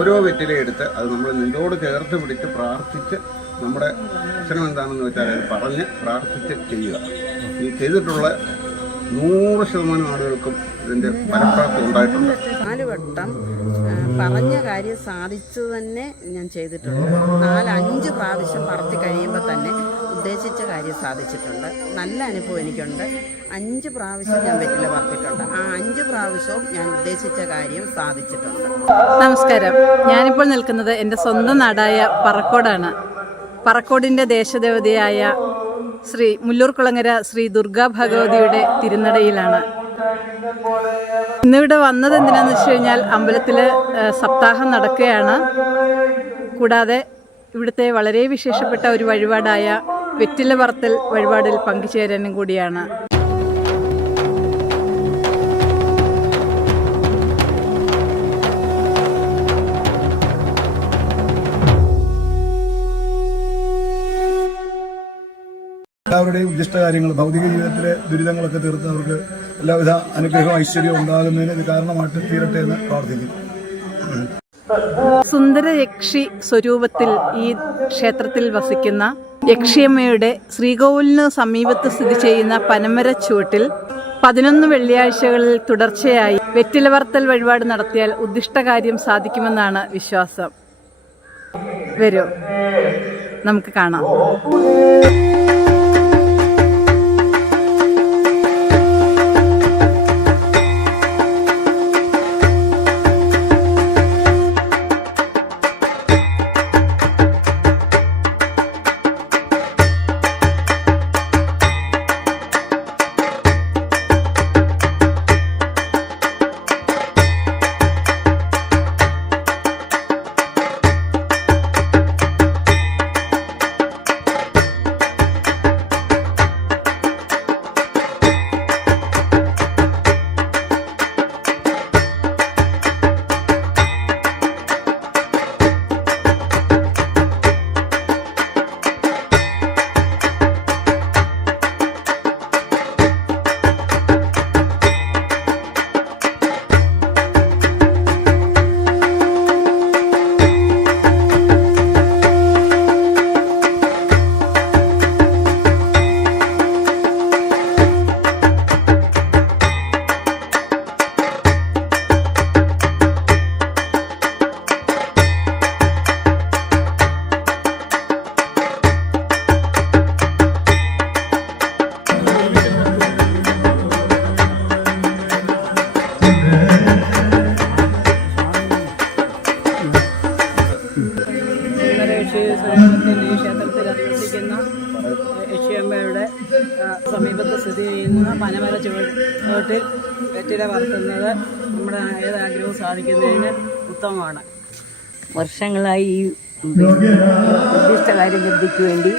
ഓരോ വെറ്റിലയെടുത്ത് അത് നമ്മൾ നെഞ്ചോട് ചേർത്ത് പിടിച്ച് പ്രാർത്ഥിച്ച് നമ്മുടെ പ്രശ്നം എന്താണെന്ന് വെച്ചാൽ അത് പറഞ്ഞ് പ്രാർത്ഥിച്ച് ചെയ്യുക. ഈ ചെയ്തിട്ടുള്ള 100% ആളുകൾക്കും ഇതിൻ്റെ ഫലപ്രാപ്തി ഉണ്ടായിട്ടുണ്ട്. 4 വട്ടം പറഞ്ഞ കാര്യം സാധിച്ചു തന്നെ ഞാൻ ചെയ്തിട്ടുണ്ട്. 4-5 പ്രാവശ്യം പറത്തി കഴിയുമ്പോൾ തന്നെ ഉദ്ദേശിച്ച കാര്യം സാധിച്ചിട്ടുണ്ട്. നല്ല അനുഭവം എനിക്കുണ്ട്. 5 പ്രാവശ്യം ഞാൻ വെറ്റില പറത്തിയിട്ടുണ്ട്. ആ 5 പ്രാവശ്യവും ഞാൻ ഉദ്ദേശിച്ച കാര്യം സാധിച്ചിട്ടുണ്ട്. നമസ്കാരം. ഞാനിപ്പോൾ നിൽക്കുന്നത് എൻ്റെ സ്വന്തം നാടായ പറക്കോടാണ്. പറക്കോടിൻ്റെ ദേശദേവതയായ ശ്രീ മുല്ലൂർക്കുളങ്ങര ശ്രീ ദുർഗാ ഭഗവതിയുടെ തിരുനടയിലാണ്. ഇന്നിവിടെ വന്നത് എന്തിനാന്ന് വെച്ച് കഴിഞ്ഞാൽ അമ്പലത്തിൽ സപ്താഹം നടക്കുകയാണ്. കൂടാതെ ഇവിടുത്തെ വളരെ വിശേഷപ്പെട്ട ഒരു വഴിപാടായ വെറ്റില പറത്തൽ വഴിപാടിൽ പങ്കുചേരാനും കൂടിയാണ്. എല്ലാവരുടെയും ഉദ്ദിഷ്ട കാര്യങ്ങൾ, ഭൗതിക ജീവിതത്തിലെ ദുരിതങ്ങളൊക്കെ തീർത്ത് അവർക്ക് എല്ലാവിധ അനുഗ്രഹവും ഐശ്വര്യവും ഉണ്ടാകുന്നതിന് ഇത് കാരണമായിട്ട് തീരട്ടെ എന്ന് പ്രാർത്ഥിക്കുന്നു. സുന്ദര യക്ഷി സ്വരൂപത്തിൽ ഈ ക്ഷേത്രത്തിൽ വസിക്കുന്ന യക്ഷിയമ്മയുടെ ശ്രീകോവിലിന് സമീപത്ത് സ്ഥിതി ചെയ്യുന്ന പനമര ചുവട്ടിൽ 11 വെള്ളിയാഴ്ചകളിൽ തുടർച്ചയായി വെറ്റില പറത്തൽ വഴിപാട് നടത്തിയാൽ ഉദ്ദിഷ്ടകാര്യം സാധിക്കുമെന്നാണ് വിശ്വാസം. വരൂ, നമുക്ക് കാണാം. ഈ ക്ഷേത്രത്തിൽ അധിവസിക്കുന്ന യക്ഷിയമ്മയുടെ സമീപത്ത് സ്ഥിതി ചെയ്യുന്ന പനമര ചുവട്ടിൽ വെറ്റില പറത്തുന്നത് നമ്മുടെ ഏതാഗ്രഹവും സാധിക്കുന്നതിന് ഉത്തമമാണ്. വർഷങ്ങളായി ഈ ഉദ്ദിഷ്ട കാര്യം സിദ്ധിക്ക് വേണ്ടി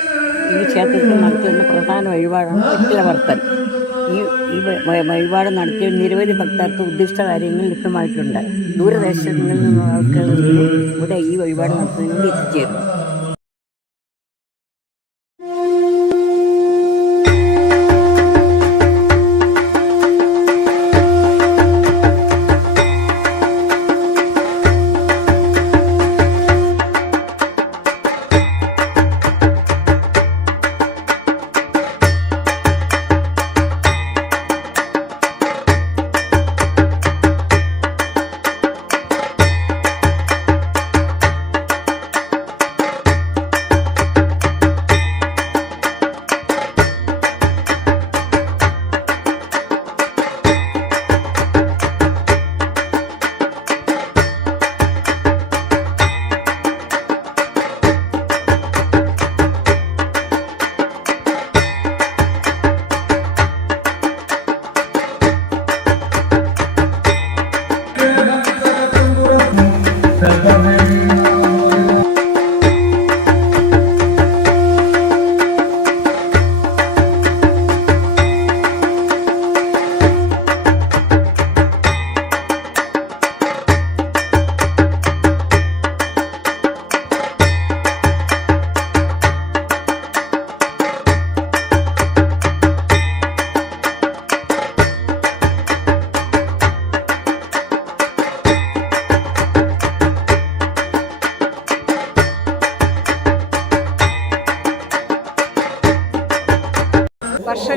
ഈ ക്ഷേത്രത്തിൽ നടത്തുന്ന പ്രധാന വഴിപാടാണ് വെറ്റില പറത്തൽ. ഈ വഴിപാട് നടത്തിയ നിരവധി ഭക്തർക്ക് ഉദ്ദിഷ്ട കാര്യങ്ങൾ ലഭ്യമായിട്ടുണ്ട്. ദൂരദേശങ്ങളിൽ നിന്നുള്ള ആൾക്കാർ ഇവിടെ ഈ വഴിപാട് നടത്തുന്നതിന് വേണ്ടി എത്തിച്ചേരുന്നു.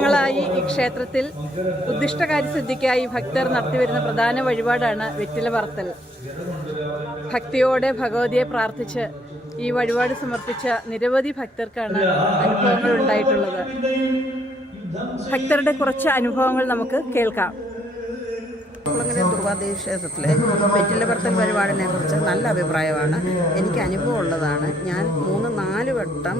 വർഷങ്ങളായി ഈ ക്ഷേത്രത്തിൽ ഉദ്ദിഷ്ടകാര്യസിദ്ധിക്കായി ഭക്തർ നടത്തിവരുന്ന പ്രധാന വഴിപാടാണ് വെറ്റില പറത്തൽ. ഭക്തിയോടെ ഭഗവതിയെ പ്രാർത്ഥിച്ച് ഈ വഴിപാട് സമർപ്പിച്ച നിരവധി ഭക്തർക്കാണ് അനുഭവങ്ങൾ ഉണ്ടായിട്ടുള്ളത്. ഭക്തരുടെ കുറച്ച് അനുഭവങ്ങൾ നമുക്ക് കേൾക്കാം. കുളങ്ങര ദുർവാദേവി ക്ഷേത്രത്തിലെ വെറ്റില പറത്തൽ വഴിപാടിനെ കുറിച്ച് നല്ല അഭിപ്രായമാണ്. എനിക്ക് അനുഭവം ഉള്ളതാണ്. ഞാൻ 3-4 വട്ടം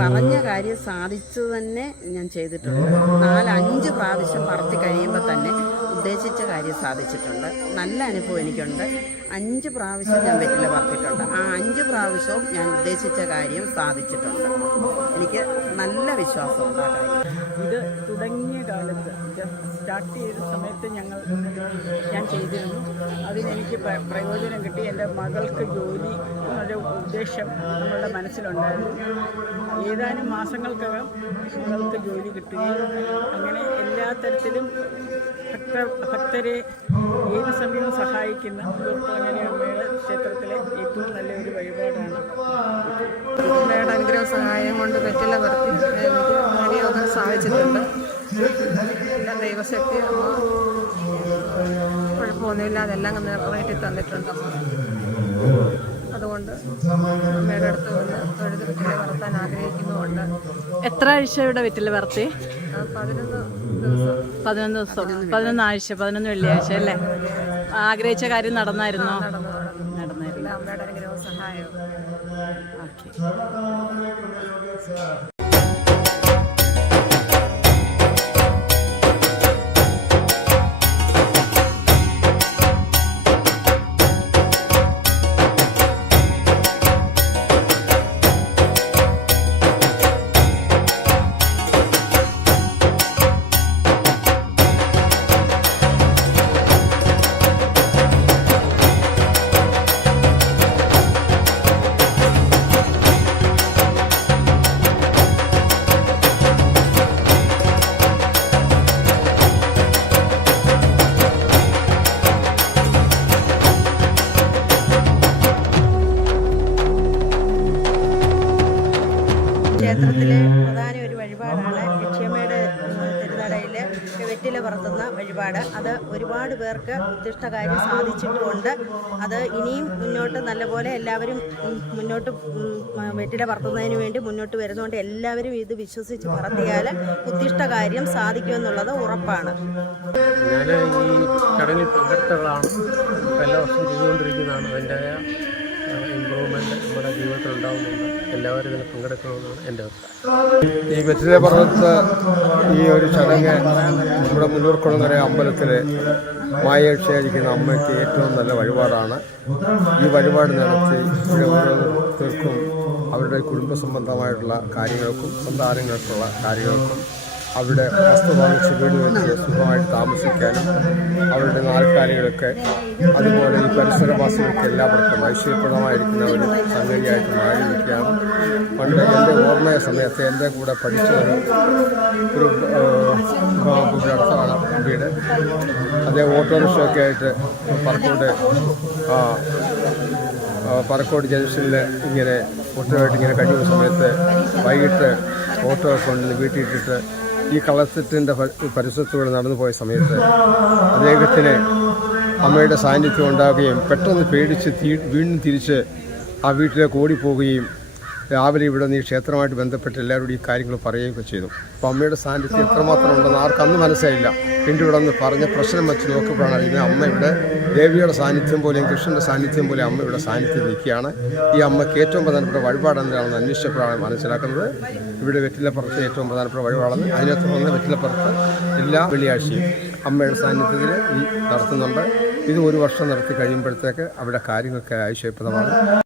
പറഞ്ഞ കാര്യം സാധിച്ചു തന്നെ ഞാൻ ചെയ്തിട്ടുണ്ട്. 4-5 പ്രാവശ്യം പറത്തി കഴിയുമ്പോൾ തന്നെ ഉദ്ദേശിച്ച കാര്യം സാധിച്ചിട്ടുണ്ട്. നല്ല അനുഭവം എനിക്കുണ്ട്. 5 പ്രാവശ്യം ഞാൻ വെറ്റില പറത്തിയിട്ടുണ്ട്. ആ 5 പ്രാവശ്യവും ഞാൻ ഉദ്ദേശിച്ച കാര്യം സാധിച്ചിട്ടുണ്ട്. എനിക്ക് നല്ല വിശ്വാസമുണ്ട് ആ കാര്യം. ഇത് തുടങ്ങിയ കാലത്ത് സ്റ്റാർട്ട് ചെയ്ത സമയത്ത് ഞാൻ ചെയ്തിരുന്നു. അതിനെനിക്ക് പ്രയോജനം കിട്ടി. എൻ്റെ മകൾക്ക് ജോലി എന്നൊരു ഉദ്ദേശം നമ്മളുടെ മനസ്സിലുണ്ടായിരുന്നു. ഏതാനും മാസങ്ങൾക്കകം മകൾക്ക് ജോലി കിട്ടുകയും അങ്ങനെ എല്ലാ തരത്തിലും ഭക്തരെ ഏത് സമയവും സഹായിക്കുന്ന കുളങ്ങര അമ്മയുടെ ക്ഷേത്രത്തിലെ ഏറ്റവും നല്ലൊരു വഴിപാടാണ്. അമ്മയുടെ അനുഗ്രഹ സഹായം കൊണ്ട് വെറ്റില പറത്തി എനിക്ക് വളരെയൊക്കെ സഹായിച്ചിട്ടുണ്ട്. എല്ലാ ദൈവശക്തി അമ്മ കുഴപ്പമൊന്നുമില്ലാതെ എല്ലാം നിറവേറ്റി തന്നിട്ടുണ്ട്. അതുകൊണ്ട് അമ്മയുടെ അടുത്ത് വന്ന് തൊഴുത് വെറ്റില പറത്താൻ ആഗ്രഹിക്കുന്നുമുണ്ട്. എത്ര ആഴ്ച ഇവിടെ വെറ്റില പറത്തി? 11 ദിവസം. 11 ആഴ്ച, 11 വെള്ളിയാഴ്ച അല്ലേ? ആഗ്രഹിച്ച കാര്യം നടന്നായിരുന്നോ? നടന്നായിരുന്നു. അമ്മയുടെ അനുഗ്രഹ സഹായം. ക്ഷേത്രത്തിലെ പ്രധാന ഒരു വഴിപാടാണ് ലക്ഷ്മിയമ്മയുടെ തിരുനടയിൽ വെറ്റില പറത്തുന്ന വഴിപാട്. അത് ഒരുപാട് പേർക്ക് ഉദ്ദിഷ്ടകാര്യം സാധിച്ചിട്ടുമുണ്ട്. അത് ഇനിയും മുന്നോട്ട് നല്ലപോലെ എല്ലാവരും മുന്നോട്ട് വെറ്റില പറത്തുന്നതിന് വേണ്ടി മുന്നോട്ട് വരുന്നതുകൊണ്ട് എല്ലാവരും ഇത് വിശ്വസിച്ച് പറത്തിയാൽ ഉദ്ദിഷ്ടകാര്യം സാധിക്കുമെന്നുള്ളത് ഉറപ്പാണ്. ഞാൻ ഈ ചടങ്ങിൽ പങ്കെടുത്തതാണ്. എല്ലാ വർഷവും ചെയ്തുകൊണ്ടിരിക്കുന്നതാണ്. അതിൻ്റെതായ ഇമ്പ്രൂവ്മെൻറ്റ് നമ്മുടെ ജീവിതത്തിൽ ഉണ്ടാകുന്നുണ്ട്. എല്ലാവരും ഇതിൽ പങ്കെടുക്കണമെന്നാണ് എൻ്റെ അഭിപ്രായം. ഈ വെറ്റില പറത്ത് ഈ ഒരു ചടങ്ങ് നമ്മുടെ മുല്ലൂർ കുളങ്ങര അമ്പലത്തിൽ മായക്ഷയായിരിക്കുന്ന അമ്മയ്ക്ക് ഏറ്റവും നല്ല വഴിപാടാണ്. ഈ വഴിപാട് നടത്തി ഇവിടെ ഓരോരുത്തർക്കും അവരുടെ കുടുംബ സംബന്ധമായിട്ടുള്ള കാര്യങ്ങൾക്കും സന്താനങ്ങൾക്കുള്ള കാര്യങ്ങൾക്കും അവിടെ വസ്തു വാങ്ങിച്ച് വീട് വെച്ച് സുഖമായിട്ട് താമസിക്കാനും അവരുടെ നാൽക്കാലികളൊക്കെ അതുപോലെ ഈ പരിസരവാസികൾക്ക് എല്ലാവർക്കും ഐശ്വര്യപ്രദമായിരിക്കുന്ന ഒരു സംഗതിയായിട്ട് മാറിയിരിക്കുകയാണ്. പണ്ട് എൻ്റെ ഓർമ്മയ സമയത്ത് എൻ്റെ കൂടെ പഠിച്ച ഒരു അടുത്താണ് വീട്. അതേ ഓട്ടോറിക്ഷയൊക്കെ ആയിട്ട് പറക്കോട് ജംഗ്ഷനിൽ ഇങ്ങനെ ഓട്ടോയായിട്ട് ഇങ്ങനെ കഴിയുന്ന സമയത്ത് വൈകിട്ട് ഓട്ടോ കൊണ്ടുവന്ന് വീട്ടിലിട്ടിട്ട് ഈ കളത്തിൻ്റെ പരിസരത്തൂടെ നടന്നു പോയ സമയത്ത് അദ്ദേഹത്തിന് അമ്മയുടെ സാന്നിധ്യം ഉണ്ടാവുകയും പെട്ടെന്ന് പേടിച്ച് വീണ്ടും തിരിച്ച് ആ വീട്ടിലേക്ക് ഓടിപ്പോവുകയും രാവിലെ ഇവിടെ നിന്ന് ഈ ക്ഷേത്രമായിട്ട് ബന്ധപ്പെട്ട് എല്ലാവരോടും ഈ കാര്യങ്ങൾ പറയുകയൊക്കെ ചെയ്തു. അപ്പോൾ അമ്മയുടെ സാന്നിധ്യം എത്രമാത്രം ഉണ്ടെന്ന് ആർക്കന്ന് മനസ്സിലായില്ല. പിന്നെ ഇവിടെ നിന്ന് പറഞ്ഞ പ്രശ്നം വെച്ച് നോക്കുമ്പോഴാണ് അറിയുന്നത് അമ്മ ഇവിടെ ദേവിയുടെ സാന്നിധ്യം പോലെയും കൃഷ്ണൻ്റെ സാന്നിധ്യം പോലെ അമ്മ ഇവിടെ സാന്നിധ്യം നിൽക്കുകയാണ്. ഈ അമ്മയ്ക്ക് ഏറ്റവും പ്രധാനപ്പെട്ട വഴിപാട് എന്താണെന്ന് അന്വേഷിച്ചപ്പോഴാണ് മനസ്സിലാക്കുന്നത് ഇവിടെ വെറ്റിലപ്പുറത്ത് ഏറ്റവും പ്രധാനപ്പെട്ട വഴിപാടാണ്. അതിനെ തുടർന്ന് വെറ്റിലപ്പുറത്ത് എല്ലാ വെള്ളിയാഴ്ചയും അമ്മയുടെ സാന്നിധ്യത്തിൽ ഈ നടത്തുന്നുണ്ട്. ഇത് 1 വർഷം നടത്തി കഴിയുമ്പോഴത്തേക്ക് അവിടെ കാര്യങ്ങൾക്ക് ഐശ്വര്യപ്രദമാണ്.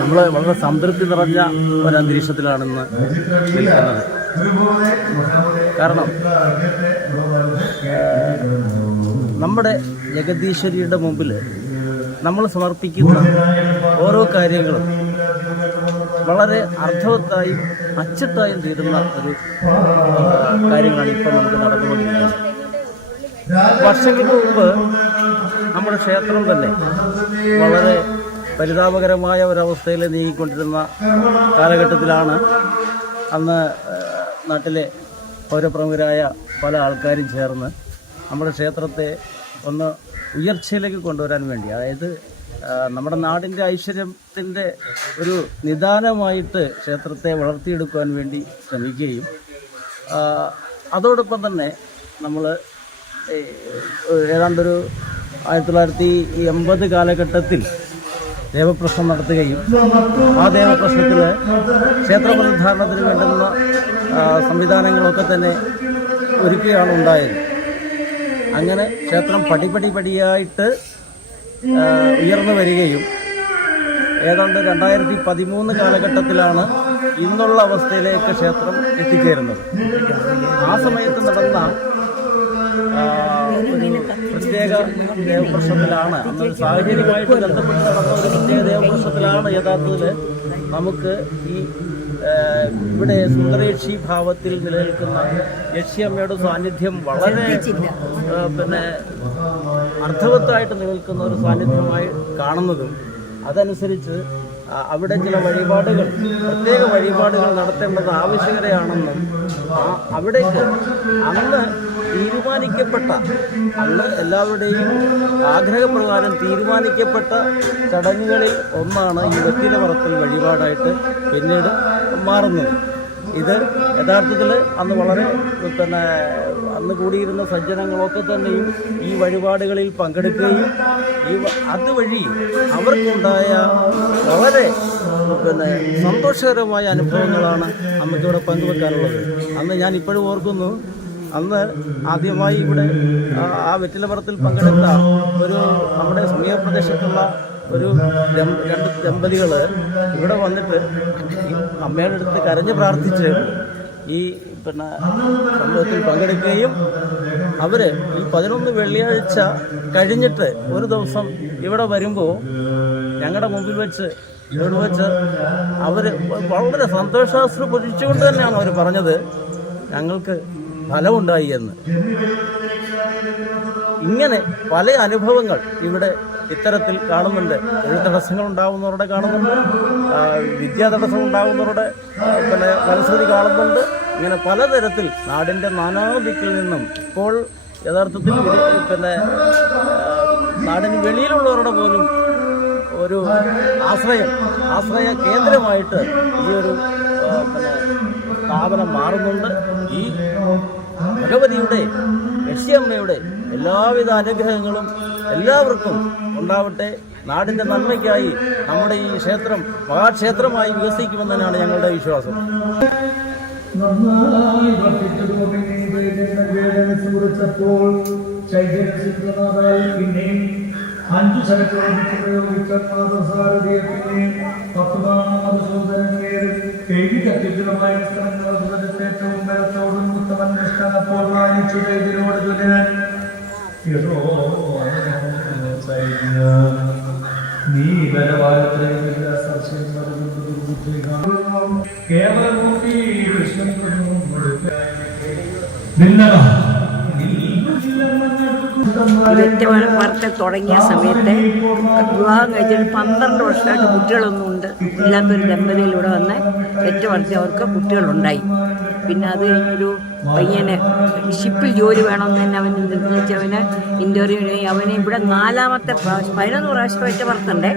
നമ്മൾ വളരെ സംതൃപ്തി നിറഞ്ഞ ഒരന്തരീക്ഷത്തിലാണെന്ന് നിൽക്കുന്നത്. കാരണം നമ്മുടെ ജഗദീശ്വരിയുടെ മുമ്പിൽ നമ്മൾ സമർപ്പിക്കുന്ന ഓരോ കാര്യങ്ങളും വളരെ അർത്ഥവത്തായും അച്ചത്തായും തീരുന്ന ഒരു കാര്യങ്ങളാണ് ഇപ്പോൾ നമുക്ക് നടന്നുകൊണ്ടിരിക്കുന്നത്. വർഷങ്ങൾക്ക് മുമ്പ് നമ്മുടെ ക്ഷേത്രം തന്നെ വളരെ പരിതാപകരമായ ഒരവസ്ഥയിൽ നീങ്ങിക്കൊണ്ടിരുന്ന കാലഘട്ടത്തിലാണ് അന്ന് നാട്ടിലെ പൗരപ്രമുഖരായ പല ആൾക്കാരും ചേർന്ന് നമ്മുടെ ക്ഷേത്രത്തെ ഒന്ന് ഉയർച്ചയിലേക്ക് കൊണ്ടുവരാൻ വേണ്ടി, അതായത് നമ്മുടെ നാടിൻ്റെ ഐശ്വര്യത്തിൻ്റെ ഒരു നിദാനമായിട്ട് ക്ഷേത്രത്തെ വളർത്തിയെടുക്കുവാൻ വേണ്ടി ശ്രമിക്കുകയും അതോടൊപ്പം തന്നെ നമ്മൾ ഏതാണ്ടൊരു 1980 കാലഘട്ടത്തിൽ ദേവപ്രശ്നം നടത്തുകയും ആ ദേവപ്രശ്നത്തിൽ ക്ഷേത്ര പുനരുദ്ധാരണത്തിന് വേണ്ടുന്ന സംവിധാനങ്ങളൊക്കെ തന്നെ ഒരുക്കുകയാണ് ഉണ്ടായത്. അങ്ങനെ ക്ഷേത്രം പടിയായിട്ട് ഉയർന്നു വരികയും ഏതാണ്ട് 2013 കാലഘട്ടത്തിലാണ് ഇന്നുള്ള അവസ്ഥയിലേക്ക് ക്ഷേത്രം എത്തിച്ചേരുന്നത്. ആ സമയത്ത് നടന്ന പ്രത്യേക ദേവപ്രശ്നത്തിലാണ്, അന്ന് സാഹചര്യമായിട്ട് ബന്ധപ്പെട്ട് നടന്ന ഒരു പ്രത്യേക ദേവപ്രശ്നത്തിലാണ് യഥാർത്ഥത്തിൽ നമുക്ക് ഈ ഇവിടെ സുന്ദരേക്ഷി ഭാവത്തിൽ നിലനിൽക്കുന്ന യക്ഷിയമ്മയുടെ സാന്നിധ്യം വളരെ അർത്ഥവത്തായിട്ട് നിലനിൽക്കുന്ന ഒരു സാന്നിധ്യമായി കാണുന്നതും അതനുസരിച്ച് അവിടെ ചില വഴിപാടുകൾ, പ്രത്യേക വഴിപാടുകൾ നടത്തേണ്ടത് ആവശ്യകതയാണെന്നും അവിടേക്ക് അന്ന് തീരുമാനിക്കപ്പെട്ട, അന്ന് എല്ലാവരുടെയും ആഗ്രഹപ്രകാരം തീരുമാനിക്കപ്പെട്ട ചടങ്ങുകളിൽ ഒന്നാണ് ഈ വെറ്റില പറത്തൽ വഴിപാടായിട്ട് പിന്നീട് മാറുന്നത്. ഇത് യഥാർത്ഥത്തിൽ അന്ന് വളരെ അന്ന് കൂടിയിരുന്ന സജ്ജനങ്ങളൊക്കെ തന്നെയും ഈ വഴിപാടുകളിൽ പങ്കെടുക്കുകയും അതുവഴി അവർക്കുണ്ടായ വളരെ സന്തോഷകരമായ അനുഭവങ്ങളാണ് നമുക്കിവിടെ പങ്കുവെക്കാനുള്ളത്. അന്ന് ഞാൻ ഇപ്പോഴും ഓർക്കുന്നു, അന്ന് ആദ്യമായി ഇവിടെ ആ വെറ്റിലപ്പുറത്തിൽ പങ്കെടുത്ത ഒരു നമ്മുടെ സമീപപ്രദേശത്തുള്ള ഒരു രണ്ട് ദമ്പതികൾ ഇവിടെ വന്നിട്ട് അമ്മയുടെ അടുത്ത് കരഞ്ഞ് പ്രാർത്ഥിച്ച് ഈ സംഭവത്തിൽ പങ്കെടുക്കുകയും അവർ ഈ 11 വെള്ളിയാഴ്ച കഴിഞ്ഞിട്ട് ഒരു ദിവസം ഇവിടെ വരുമ്പോൾ ഞങ്ങളുടെ മുമ്പിൽ വെച്ച് അവർ വളരെ സന്തോഷാശ്രു പൊഴിച്ചുകൊണ്ട് തന്നെയാണ് അവർ പറഞ്ഞത്, ഞങ്ങൾക്ക് ഫലമുണ്ടായി എന്ന്. ഇങ്ങനെ പല അനുഭവങ്ങൾ ഇവിടെ ഇത്തരത്തിൽ കാണുന്നുണ്ട്. തൊഴിൽ തടസ്സങ്ങൾ ഉണ്ടാകുന്നവരുടെ കാണുന്നുണ്ട്, വിദ്യാ തടസ്സം ഉണ്ടാകുന്നവരുടെ മനസ്സിൽ കാണുന്നുണ്ട്. ഇങ്ങനെ പലതരത്തിൽ നാടിൻ്റെ നാനാദിക്കിൽ നിന്നും ഇപ്പോൾ യഥാർത്ഥത്തിൽ നാടിന് വെളിയിലുള്ളവരുടെ പോലും ഒരു ആശ്രയ കേന്ദ്രമായിട്ട് ഈ ഒരു സ്ഥാപനം മാറുന്നുണ്ട്. ഈ ഭഗവതിയുടെ യക്ഷിയമ്മയുടെ എല്ലാവിധ അനുഗ്രഹങ്ങളും എല്ലാവർക്കും ഉണ്ടാവട്ടെ. നാടിൻ്റെ നന്മയ്ക്കായി നമ്മുടെ ഈ ക്ഷേത്രം മഹാക്ഷേത്രമായി വികസിക്കുമെന്ന് തന്നെയാണ് ഞങ്ങളുടെ വിശ്വാസം. അഞ്ചു സ്ഥലത്തോളം പ്രയോഗിക്കുന്ന 10 മധുസൂദനങ്ങളേറെ എഴുതി കത്തിക്കുന്നമായ സ്ഥലങ്ങളും ബലത്തോടും ഉത്തമൻ നിഷ്ഠപ്പോൾ വായിച്ചു ഇതിനോട് തുലയാൻ നീ ബലവാലത്തില്ല കേവലമൂർത്തി കൃഷ്ണൻ വെറ്റ തുടങ്ങിയ സമയത്ത് വിവാഹം കഴിച്ചിട്ട് 12 വർഷമായിട്ട് കുട്ടികളൊന്നും ഇല്ലാത്തൊരു ദമ്പതിയിലൂടെ വന്ന് വെറ്റ വളർത്തി അവർക്ക് കുട്ടികളുണ്ടായി. പിന്നെ അത് കഴിഞ്ഞൊരു പയ്യന് ഷിപ്പിൽ ജോലി വേണമെന്ന് തന്നെ അവൻ നിർദ്ദേശിച്ച് അവന് ഇൻ്റർവ്യൂവിന് അവന് ഇവിടെ 4ാമത്തെ പ്രാവശ്യം 11 പ്രാവശ്യം വെറ്റ വളർത്തണ്ടേ,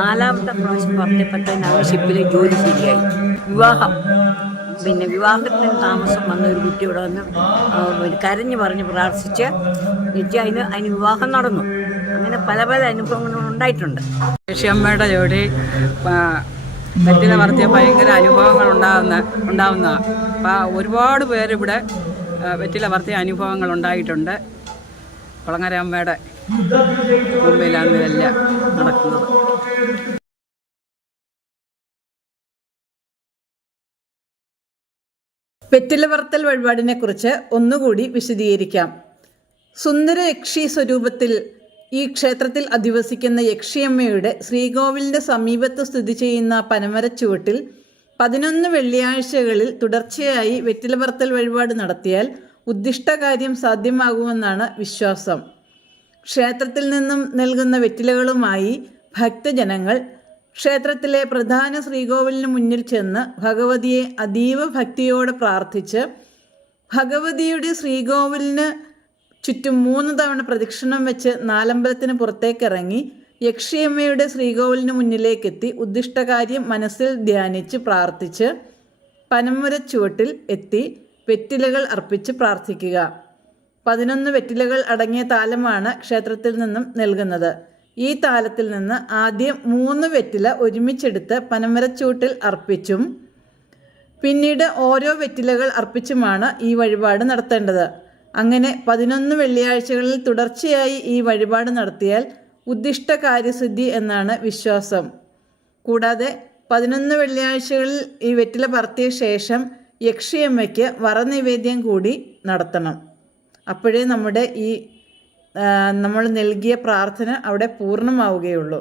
4ാമത്തെ പ്രാവശ്യം വളർത്തിയപ്പോൾ തന്നെ അവന് ഷിപ്പിൽ ജോലി ശരിയായി. വിവാഹത്തിന് താമസം വന്ന ഒരു കുട്ടി ഇവിടെ വന്ന് കരഞ്ഞു പറഞ്ഞ് പ്രാർത്ഥിച്ച് അതിന് വിവാഹം നടന്നു. അങ്ങനെ പല അനുഭവങ്ങളും ഉണ്ടായിട്ടുണ്ട്. യക്ഷിയമ്മയുടെ ജോലി വെറ്റില വളർത്തിയ ഭയങ്കര അനുഭവങ്ങൾ ഉണ്ടാവുന്ന ഒരുപാട് പേരിവിടെ വെറ്റില വളർത്തിയ അനുഭവങ്ങൾ ഉണ്ടായിട്ടുണ്ട്. കുളങ്ങര അമ്മയുടെ മുമ്പിലാണ് ഇതെല്ലാം നടക്കുന്നത്. വെറ്റില വളർത്തൽ വഴിപാടിനെ കുറിച്ച് ഒന്നുകൂടി വിശദീകരിക്കാം. സുന്ദര യക്ഷി സ്വരൂപത്തിൽ ഈ ക്ഷേത്രത്തിൽ അധിവസിക്കുന്ന യക്ഷിയമ്മയുടെ ശ്രീകോവിലിൻ്റെ സമീപത്ത് സ്ഥിതി ചെയ്യുന്ന പനമരച്ചുവട്ടിൽ 11 വെള്ളിയാഴ്ചകളിൽ തുടർച്ചയായി വെറ്റില പറത്തൽ വഴിപാട് നടത്തിയാൽ ഉദ്ദിഷ്ടകാര്യം സാധ്യമാകുമെന്നാണ് വിശ്വാസം. ക്ഷേത്രത്തിൽ നിന്നും നൽകുന്ന വെറ്റിലകളുമായി ഭക്തജനങ്ങൾ ക്ഷേത്രത്തിലെ പ്രധാന ശ്രീകോവിലിന് മുന്നിൽ ചെന്ന് ഭഗവതിയെ അതീവ ഭക്തിയോടെ പ്രാർത്ഥിച്ച് ഭഗവതിയുടെ ശ്രീകോവിലിന് ചുറ്റും 3 തവണ പ്രദക്ഷിണം വെച്ച് നാലമ്പലത്തിന് പുറത്തേക്കിറങ്ങി യക്ഷിയമ്മയുടെ ശ്രീകോവിലിന് മുന്നിലേക്കെത്തി ഉദ്ദിഷ്ടകാര്യം മനസ്സിൽ ധ്യാനിച്ച് പ്രാർത്ഥിച്ച് പനമരച്ചുവട്ടിൽ എത്തി വെറ്റിലകൾ അർപ്പിച്ച് പ്രാർത്ഥിക്കുക. 11 വെറ്റിലകൾ അടങ്ങിയ താലമാണ് ക്ഷേത്രത്തിൽ നിന്നും നൽകുന്നത്. ഈ താലത്തിൽ നിന്ന് ആദ്യം 3 വെറ്റില ഒരുമിച്ചെടുത്ത് പനമരച്ചുവട്ടിൽ അർപ്പിച്ചും പിന്നീട് ഓരോ വെറ്റിലകൾ അർപ്പിച്ചുമാണ് ഈ വഴിപാട് നടത്തേണ്ടത്. അങ്ങനെ 11 വെള്ളിയാഴ്ചകളിൽ തുടർച്ചയായി ഈ വഴിപാട് നടത്തിയാൽ ഉദ്ദിഷ്ട കാര്യസിദ്ധി എന്നാണ് വിശ്വാസം. കൂടാതെ 11 വെള്ളിയാഴ്ചകളിൽ ഈ വെറ്റില പറത്തിയ ശേഷം യക്ഷിയമ്മയ്ക്ക് വറനിവേദ്യം കൂടി നടത്തണം. അപ്പോഴേ നമ്മുടെ നമ്മൾ നൽകിയ പ്രാർത്ഥന അവിടെ പൂർണ്ണമാവുകയുള്ളൂ.